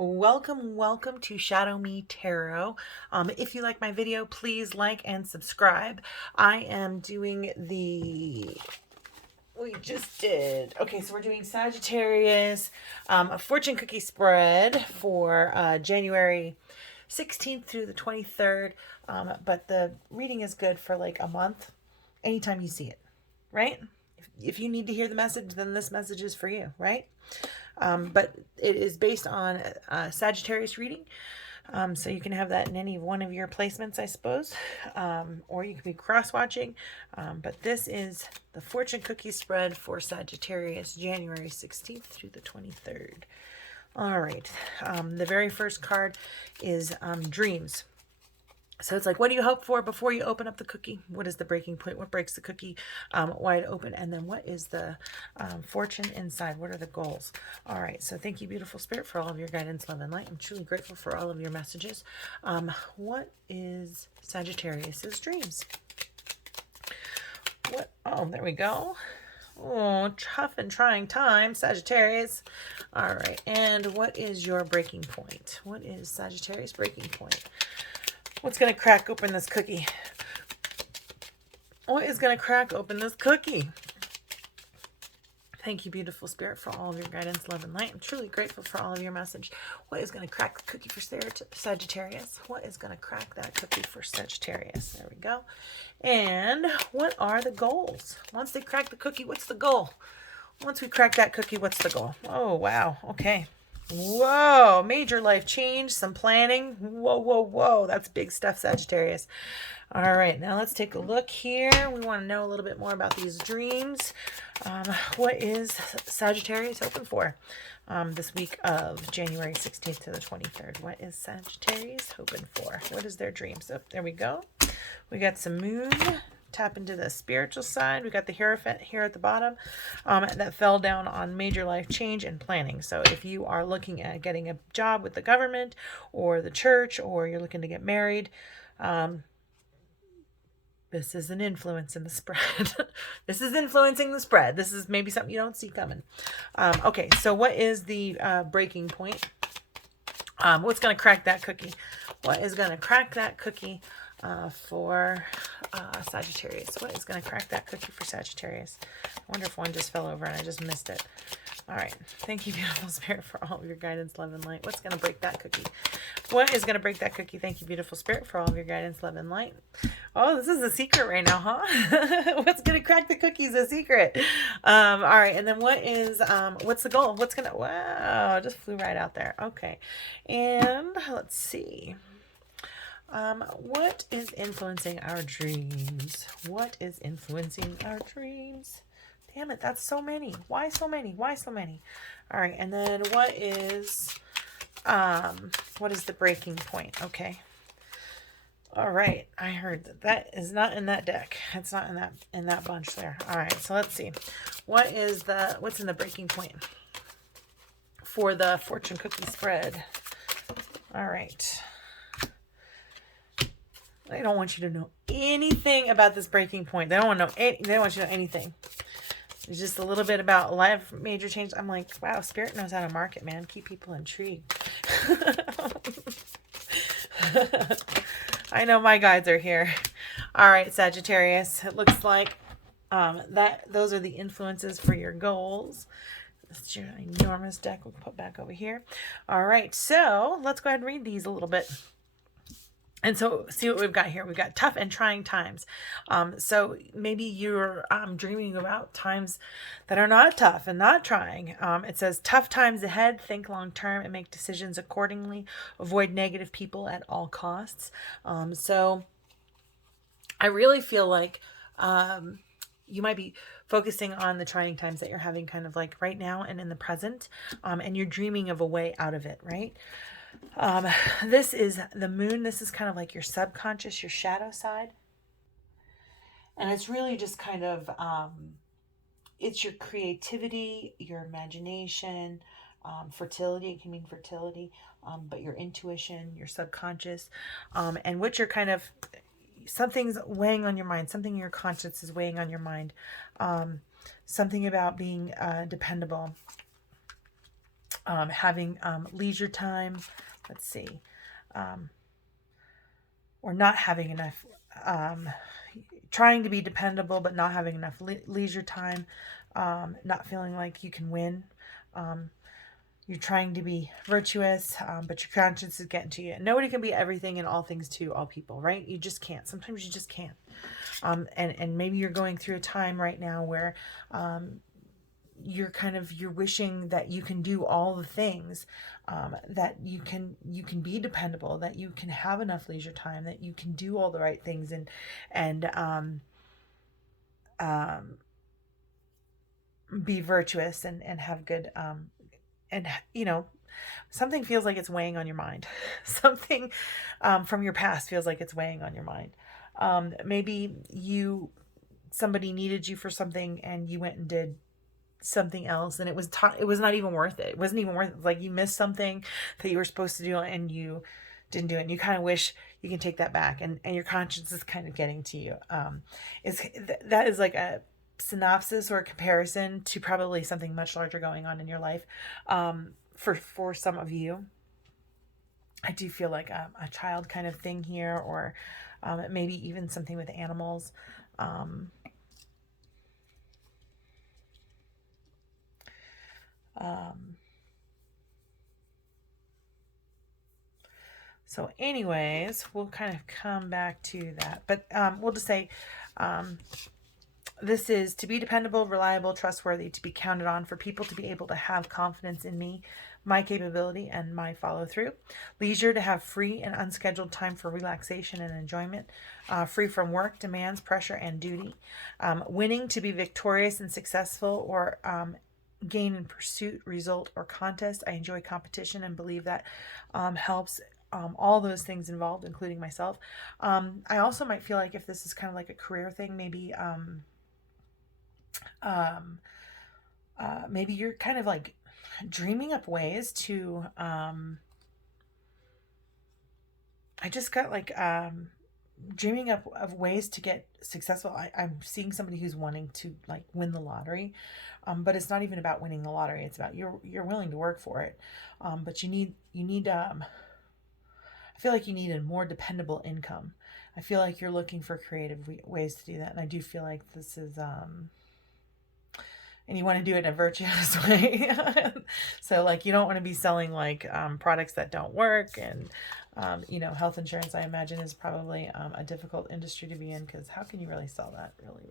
Welcome to Shadow Me Tarot. If you like my video, please like and subscribe. I am doing so we're doing Sagittarius, a fortune cookie spread for January 16th through the 23rd. But the reading is good for like a month, anytime you see it, right? If you need to hear the message, then this message is for you, right? But it is based on Sagittarius reading. So you can have that in any one of your placements, I suppose. Or you can be cross-watching. But this is the fortune cookie spread for Sagittarius, January 16th through the 23rd. All right. The very first card is Dreams. So it's like, what do you hope for before you open up the cookie? What is the breaking point? What breaks the cookie wide open? And then what is the fortune inside? What are the goals? All right. So thank you, beautiful spirit, for all of your guidance, love, and light. I'm truly grateful for all of your messages. What is Sagittarius's dreams? What? Oh, there we go. Oh, tough and trying time, Sagittarius. All right. And what is your breaking point? What is Sagittarius' breaking point? What's going to crack open this cookie? What is going to crack open this cookie? Thank you, beautiful spirit, for all of your guidance, love, and light. I'm truly grateful for all of your message. What is going to crack the cookie for Sagittarius? What is going to crack that cookie for Sagittarius? There we go. And what are the goals? Once they crack the cookie, what's the goal? Once we crack that cookie, what's the goal? Oh, wow. Okay. Whoa, major life change, some planning. Whoa. That's big stuff, Sagittarius. All right, now let's take a look here. We want to know a little bit more about these dreams. What is Sagittarius hoping for this week of January 16th to the 23rd? What is Sagittarius hoping for? What is their dreams? Oh, there we go. We got some moon. Tap into the spiritual side. We got the Hierophant here at the bottom that fell down on major life change and planning. So if you are looking at getting a job with the government or the church, or you're looking to get married, this is an influence in the spread. This is influencing the spread. This is maybe something you don't see coming. Okay, so what is the breaking point? What's going to crack that cookie? What is going to crack that cookie for Sagittarius? What is going to crack that cookie for Sagittarius? I wonder if one just fell over and I just missed it. All right. Thank you, beautiful spirit, for all of your guidance, love, and light. What's going to break that cookie? What is going to break that cookie? Thank you, beautiful spirit, for all of your guidance, love, and light. Oh, this is a secret right now, huh? What's going to crack the cookie is a secret. All right. And then what's the goal? What's going to, wow, just flew right out there. Okay. And let's see. What is influencing our dreams? What is influencing our dreams? Damn it, that's so many. Why so many? Why so many? All right, and then what is the breaking point? Okay. All right, I heard that is not in that deck. It's not in that bunch there. All right, so let's see. What's in the breaking point for the fortune cookie spread? All right. They don't want you to know anything about this breaking point. They don't want you to know anything. It's just a little bit about life major change. I'm like, wow, spirit knows how to market, man. Keep people intrigued. I know my guides are here. All right, Sagittarius. It looks like those are the influences for your goals. This is your enormous deck we'll put back over here. All right, so let's go ahead and read these a little bit. And so see what we've got here. We've got tough and trying times. So maybe you're dreaming about times that are not tough and not trying. It says tough times ahead, think long term and make decisions accordingly. Avoid negative people at all costs. So I really feel like you might be focusing on the trying times that you're having kind of like right now and in the present. And you're dreaming of a way out of it, right? This is the moon. This is kind of like your subconscious, your shadow side. And it's really just kind of, it's your creativity, your imagination, fertility. It can mean fertility, but your intuition, your subconscious, and what you're kind of, something's weighing on your mind. Something in your conscience is weighing on your mind. Something about being dependable. having leisure time. Let's see. Or not having enough, trying to be dependable, but not having enough leisure time, not feeling like you can win. You're trying to be virtuous, but your conscience is getting to you. Nobody can be everything and all things to all people, right? You just can't. Sometimes you just can't. And maybe you're going through a time right now where you're wishing that you can do all the things, that you can be dependable, that you can have enough leisure time, that you can do all the right things and be virtuous and have good, and something feels like it's weighing on your mind. Something from your past feels like it's weighing on your mind. Maybe somebody needed you for something and you went and did something else, and it was not even worth it. It wasn't even worth it. Like, you missed something that you were supposed to do and you didn't do it, and you kind of wish you can take that back, and your conscience is kind of getting to you. That is like a synopsis or a comparison to probably something much larger going on in your life. For some of you, I do feel like a child kind of thing here, or maybe even something with animals. So anyways, we'll kind of come back to that, but we'll just say this is to be dependable, reliable, trustworthy, to be counted on, for people to be able to have confidence in me, my capability, and my follow through. Leisure, to have free and unscheduled time for relaxation and enjoyment, free from work, demands, pressure, and duty. Winning, to be victorious and successful, or gain in pursuit, result, or contest. I enjoy competition and believe that helps all those things involved, including myself. I also might feel like if this is kind of like a career thing, maybe maybe you're kind of like dreaming up ways to I just got like dreaming up of ways to get successful. I'm seeing somebody who's wanting to like win the lottery, but it's not even about winning the lottery. It's about you're willing to work for it, but you need I feel like you need a more dependable income. I feel like you're looking for creative ways to do that, and I do feel like this is and you want to do it in a virtuous way. So like, you don't want to be selling like products that don't work, and health insurance, I imagine, is probably a difficult industry to be in, because how can you really sell that? Really.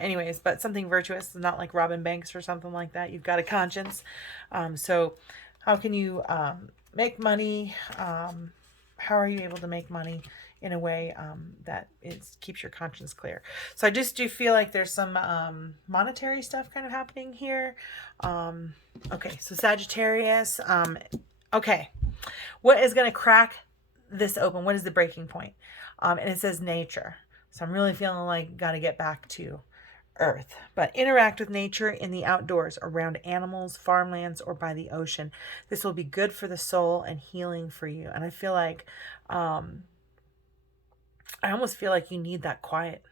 Anyways, but something virtuous, not like robbing banks or something like that. You've got a conscience. So how can you make money? How are you able to make money in a way that keeps your conscience clear? So I just do feel like there's some monetary stuff kind of happening here. Okay, so Sagittarius. Okay, what is going to crack this open? What is the breaking point? And it says nature. So I'm really feeling like got to get back to earth, but interact with nature in the outdoors, around animals, farmlands, or by the ocean. This will be good for the soul and healing for you. And I feel like I almost feel like you need that quiet.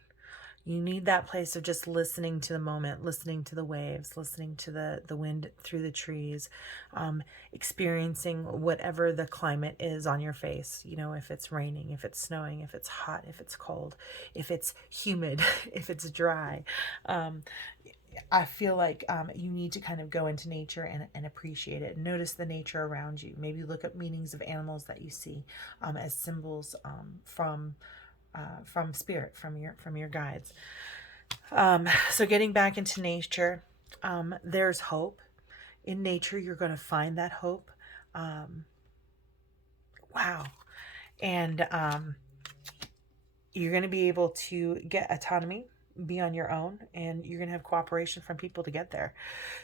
You need that place of just listening to the moment, listening to the waves, listening to the wind through the trees, experiencing whatever the climate is on your face. If it's raining, if it's snowing, if it's hot, if it's cold, if it's humid, if it's dry. I feel like you need to kind of go into nature and appreciate it. Notice the nature around you. Maybe look up meanings of animals that you see as symbols from spirit, from your guides. So getting back into nature, there's hope in nature. You're going to find that hope. Wow. And you're going to be able to get autonomy, be on your own, and you're going to have cooperation from people to get there.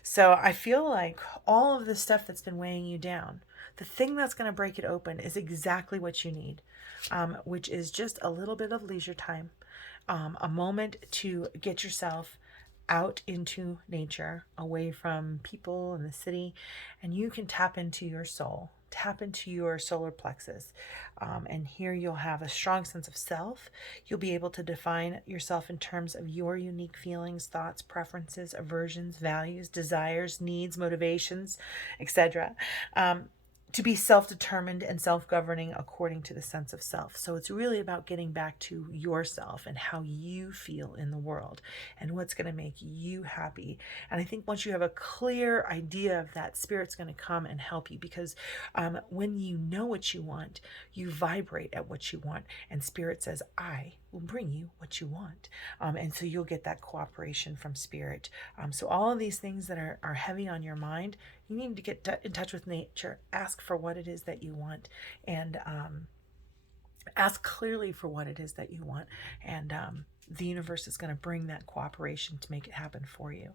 So I feel like all of the stuff that's been weighing you down, the thing that's going to break it open is exactly what you need, which is just a little bit of leisure time, a moment to get yourself out into nature, away from people and the city, and you can tap into your soul. tap into your solar plexus. And here you'll have a strong sense of self. You'll be able to define yourself in terms of your unique feelings, thoughts, preferences, aversions, values, desires, needs, motivations, etc. To be self-determined and self-governing according to the sense of self. So it's really about getting back to yourself and how you feel in the world and what's going to make you happy. And I think once you have a clear idea of that, Spirit's going to come and help you, because when you know what you want, you vibrate at what you want. And Spirit says, I will bring you what you want. And so you'll get that cooperation from Spirit. So all of these things that are heavy on your mind, you need to get in touch with nature. Ask for what it is that you want, and ask clearly for what it is that you want. And the universe is going to bring that cooperation to make it happen for you.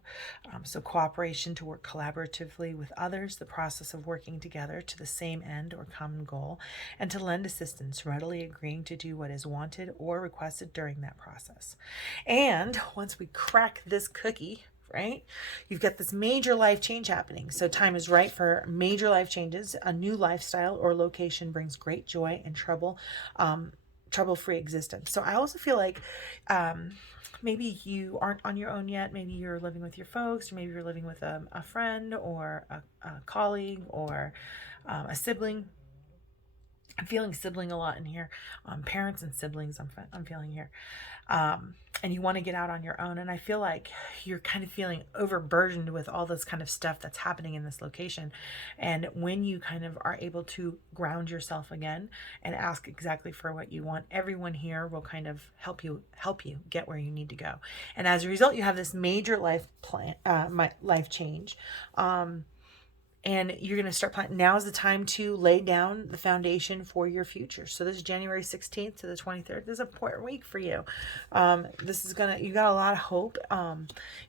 So cooperation to work collaboratively with others, the process of working together to the same end or common goal, and to lend assistance, readily agreeing to do what is wanted or requested during that process. And once we crack this cookie, right, you've got this major life change happening. So time is right for major life changes. A new lifestyle or location brings great joy and trouble-free existence. So I also feel like maybe you aren't on your own yet. Maybe you're living with your folks, or maybe you're living with a friend or a colleague or a sibling. I'm feeling sibling a lot in here. Parents and siblings, I'm feeling here. And you want to get out on your own. And I feel like you're kind of feeling overburdened with all this kind of stuff that's happening in this location. And when you kind of are able to ground yourself again and ask exactly for what you want, everyone here will kind of help you get where you need to go. And as a result, you have this major life change. And you're going to start planning. Now's the time to lay down the foundation for your future. So this is January 16th to the 23rd. This is an important week for you. You got a lot of hope.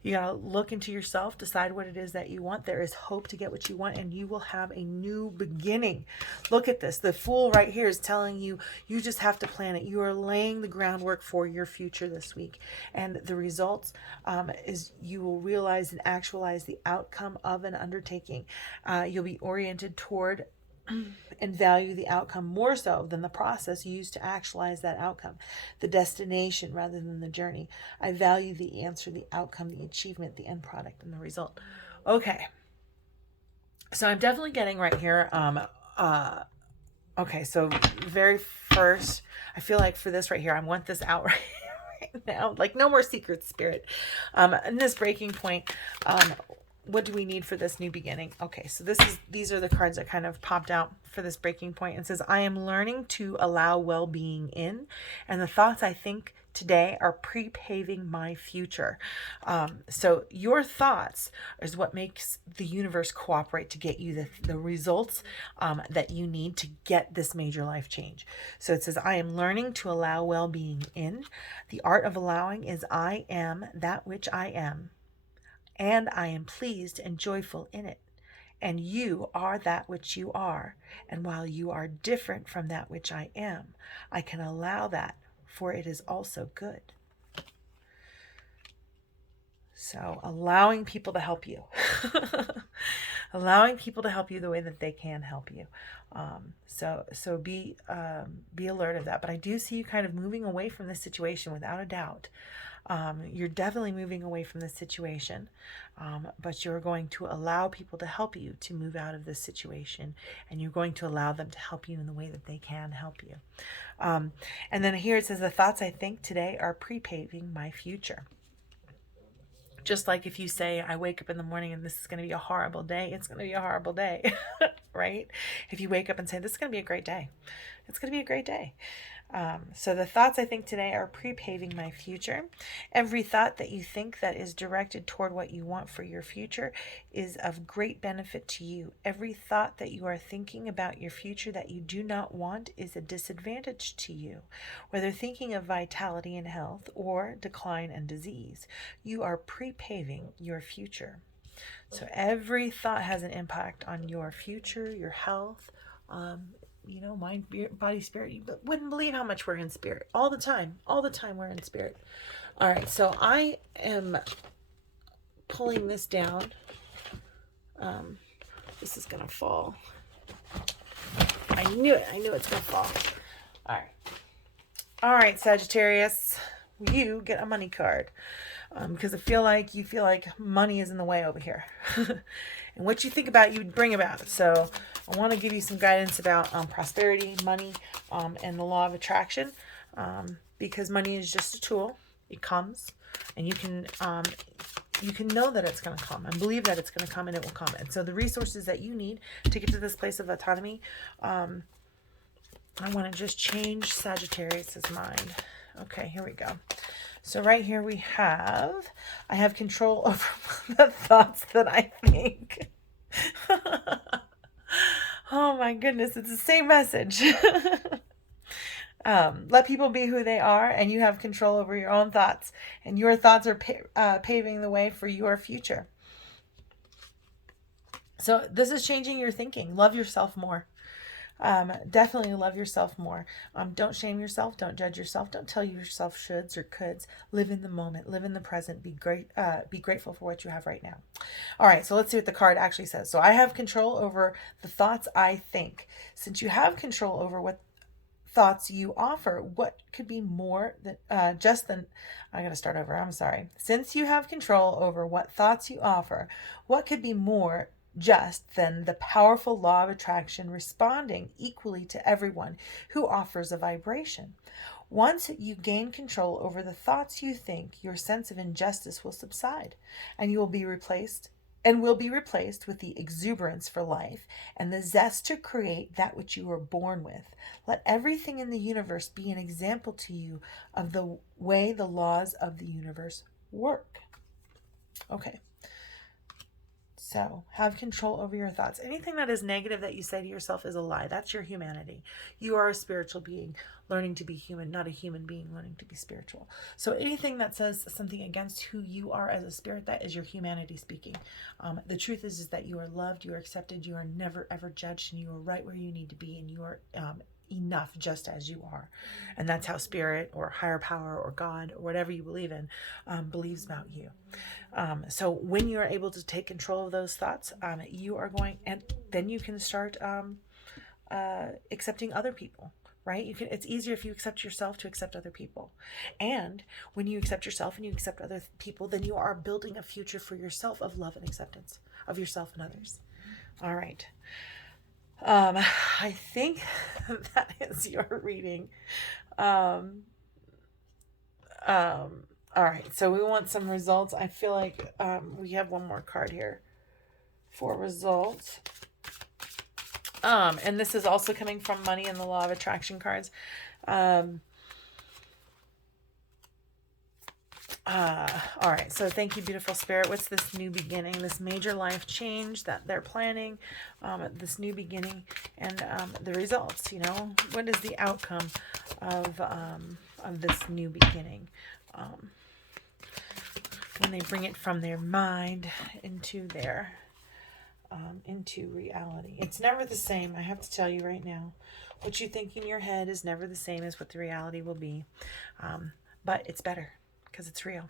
You got to look into yourself, decide what it is that you want. There is hope to get what you want, and you will have a new beginning. Look at this. The Fool right here is telling you, you just have to plan it. You are laying the groundwork for your future this week. And the results is you will realize and actualize the outcome of an undertaking. You'll be oriented toward and value the outcome more so than the process used to actualize that outcome, the destination rather than the journey. I value the answer, the outcome, the achievement, the end product, and the result. Okay. So I'm definitely getting right here. Okay. So very first, I feel like for this right here, I want this out right now. Like no more secrets, Spirit. In this breaking point, what do we need for this new beginning? Okay, so these are the cards that kind of popped out for this breaking point. It says, I am learning to allow well-being in, and the thoughts I think today are pre-paving my future. So your thoughts is what makes the universe cooperate to get you the results that you need to get this major life change. So it says, I am learning to allow well-being in. The art of allowing is I am that which I am, and I am pleased and joyful in it. And you are that which you are. And while you are different from that which I am, I can allow that, for it is also good. So allowing people to help you. Allowing people to help you the way that they can help you. So be alert of that. But I do see you kind of moving away from this situation without a doubt. You're definitely moving away from this situation, but you're going to allow people to help you to move out of this situation, and you're going to allow them to help you in the way that they can help you. And then here it says, the thoughts I think today are pre-paving my future. Just like if you say, I wake up in the morning and this is going to be a horrible day, it's going to be a horrible day, right? If you wake up and say, this is going to be a great day, it's going to be a great day. So the thoughts I think today are pre-paving my future. Every thought that you think that is directed toward what you want for your future is of great benefit to you. Every thought that you are thinking about your future that you do not want is a disadvantage to you. Whether thinking of vitality and health or decline and disease, you are pre-paving your future. So every thought has an impact on your future, your health, mind, body, spirit. You wouldn't believe how much we're in spirit all the time we're in spirit. All right, so I am pulling this down. This is gonna fall. I knew it. I knew it's going to fall. All right. All right, Sagittarius. You get a money card. Because I feel like you feel like money is in the way over here. And what you think about, you bring about. So I want to give you some guidance about prosperity, money, and the law of attraction. Because money is just a tool. It comes. And you can know that it's going to come and believe that it's going to come, and it will come. And so the resources that you need to get to this place of autonomy, I want to just change Sagittarius's mind. Okay, here we go. So right here I have control over the thoughts that I think. Oh my goodness, it's the same message. Let people be who they are, and you have control over your own thoughts, and your thoughts are paving the way for your future. So this is changing your thinking. Love yourself more. Definitely love yourself more. Don't shame yourself. Don't judge yourself. Don't tell yourself shoulds or coulds. Live in the moment. Live in the present. Be grateful for what you have right now. All right. So let's see what the card actually says. So I have control over the thoughts I think. Since you have control over what thoughts you offer, what could be more than I gotta start over. I'm sorry. Since you have control over what thoughts you offer, what could be more just than the powerful law of attraction responding equally to everyone who offers a vibration? Once you gain control over the thoughts you think, your sense of injustice will subside, and will be replaced with the exuberance for life and the zest to create that which you were born with. Let everything in the universe be an example to you of the way the laws of the universe work. Okay. So have control over your thoughts. Anything that is negative that you say to yourself is a lie. That's your humanity. You are a spiritual being learning to be human, not a human being learning to be spiritual. So anything that says something against who you are as a spirit, that is your humanity speaking. The truth is that you are loved, you are accepted, you are never ever judged, and you are right where you need to be, and you are enough just as you are. And that's how spirit or higher power or God or whatever you believe in believes about you. So when you are able to take control of those thoughts, you are going, and then you can start accepting other people, right? It's easier if you accept yourself to accept other people. And when you accept yourself and you accept other people, then you are building a future for yourself of love and acceptance of yourself and others. All right. I think that is your reading. All right, so we want some results. I feel like we have one more card here for results. And this is also coming from money and the law of attraction cards. All right, so thank you, beautiful spirit. What's this new beginning, this major life change that they're planning, this new beginning, and the results? What is the outcome of this new beginning? When they bring it from their mind into their into reality, it's never the same. I have to tell you right now, what you think in your head is never the same as what the reality will be, but it's better because it's real.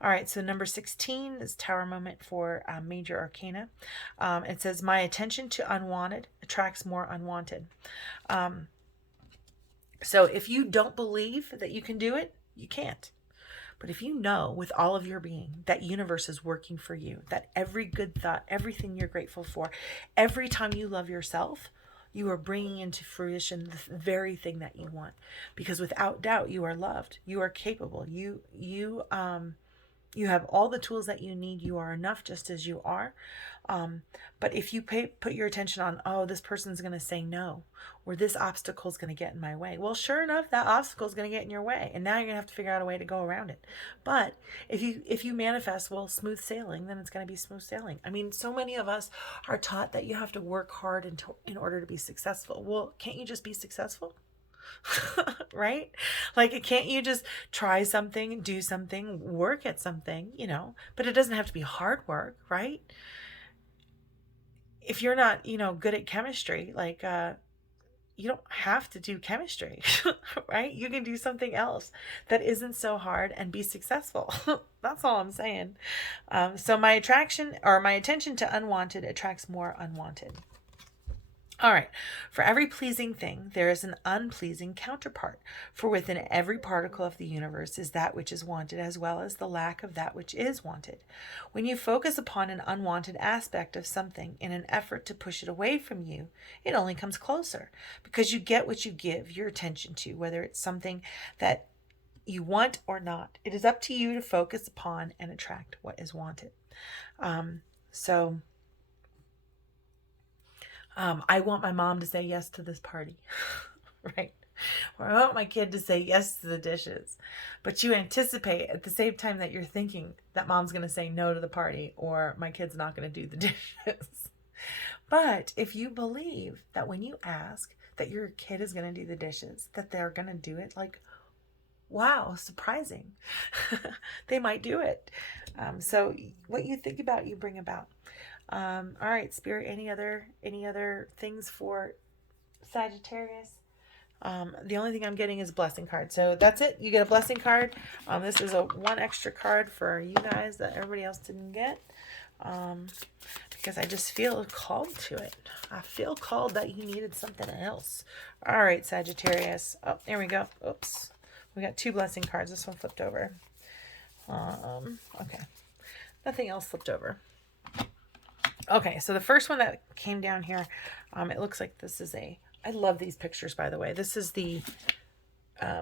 All right, so number 16 is Tower Moment for Major Arcana. It says, my attention to unwanted attracts more unwanted. So if you don't believe that you can do it, you can't. But if you know with all of your being that universe is working for you, that every good thought, everything you're grateful for, every time you love yourself, you are bringing into fruition the very thing that you want. Because without doubt, you are loved. You are capable. You have all the tools that you need. You are enough just as you are. But if you put your attention on, oh, this person's going to say no, or this obstacle is going to get in my way. Well, sure enough, that obstacle is going to get in your way. And now you're going to have to figure out a way to go around it. But if you manifest, well, smooth sailing, then it's going to be smooth sailing. I mean, so many of us are taught that you have to work hard in order to be successful. Well, can't you just be successful? Right? Like, can't you just try something, do something, work at something, but it doesn't have to be hard work, right? If you're not, good at chemistry, like, you don't have to do chemistry, right? You can do something else that isn't so hard and be successful. That's all I'm saying. So my attention to unwanted attracts more unwanted. All right. For every pleasing thing, there is an unpleasing counterpart. For within every particle of the universe is that which is wanted, as well as the lack of that which is wanted. When you focus upon an unwanted aspect of something in an effort to push it away from you, it only comes closer, because you get what you give your attention to, whether it's something that you want or not. It is up to you to focus upon and attract what is wanted. So I want my mom to say yes to this party, right? Or I want my kid to say yes to the dishes. But you anticipate at the same time that you're thinking that mom's going to say no to the party or my kid's not going to do the dishes. But if you believe that when you ask that your kid is going to do the dishes, that they're going to do it, like, wow, surprising. They might do it. So what you think about, you bring about. All right, Spirit, any other things for Sagittarius? The only thing I'm getting is a blessing card. So that's it. You get a blessing card. This is a one extra card for you guys that everybody else didn't get. Because I just feel called to it. I feel called that you needed something else. All right, Sagittarius. Oh, there we go. Oops. We got two blessing cards. This one flipped over. Okay. Nothing else flipped over. Okay, so the first one that came down here, it looks like this is I love these pictures, by the way. This is the, I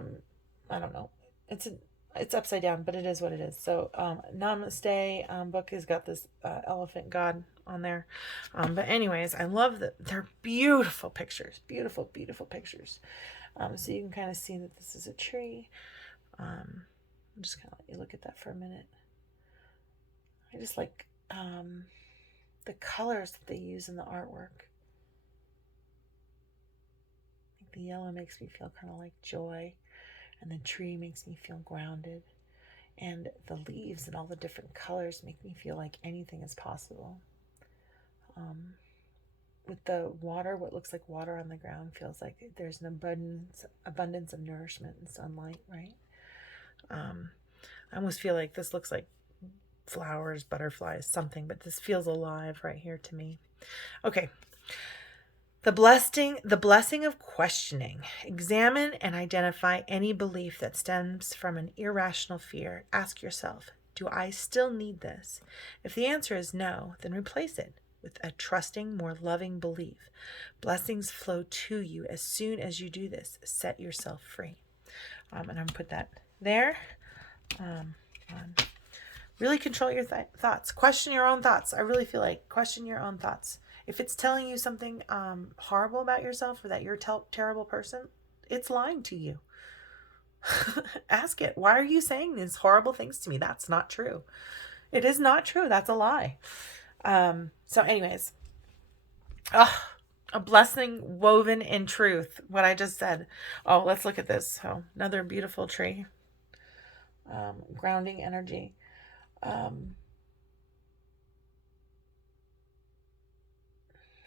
don't know. It's upside down, but it is what it is. So, Namaste book has got this elephant god on there. But anyways, I love that. They're beautiful pictures. Beautiful, beautiful pictures. So you can kind of see that this is a tree. I'm just going to let you look at that for a minute. I just like the colors that they use in the artwork. The yellow makes me feel kind of like joy, and the tree makes me feel grounded, and the leaves and all the different colors make me feel like anything is possible. With the water, what looks like water on the ground feels like there's an abundance of nourishment and sunlight, right? I almost feel like this looks like flowers, butterflies, something, but this feels alive right here to me. Okay. The blessing of questioning. Examine and identify any belief that stems from an irrational fear. Ask yourself, do I still need this? If the answer is no, then replace it with a trusting, more loving belief. Blessings flow to you as soon as you do this. Set yourself free. And I'm going to put that there. Really control your thoughts. Question your own thoughts. I really feel like question your own thoughts. If it's telling you something horrible about yourself or that you're a terrible person, it's lying to you. Ask it. Why are you saying these horrible things to me? That's not true. It is not true. That's a lie. So anyways, a blessing woven in truth. What I just said. Oh, let's look at this. So another beautiful tree. Grounding energy.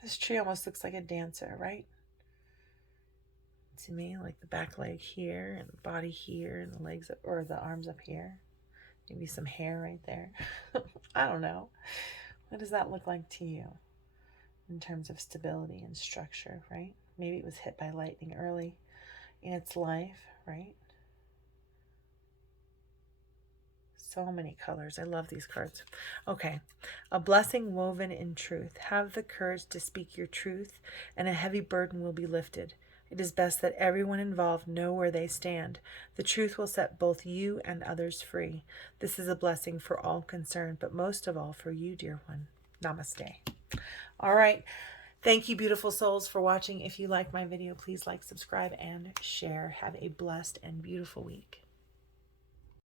This tree almost looks like a dancer, right? To me, like the back leg here and the body here and the legs or the arms up here. Maybe some hair right there. I don't know. What does that look like to you in terms of stability and structure, right? Maybe it was hit by lightning early in its life, right? So many colors. I love these cards. Okay. A blessing woven in truth. Have the courage to speak your truth, and a heavy burden will be lifted. It is best that everyone involved know where they stand. The truth will set both you and others free. This is a blessing for all concerned, but most of all for you, dear one. Namaste. All right. Thank you, beautiful souls, for watching. If you like my video, please like, subscribe, and share. Have a blessed and beautiful week.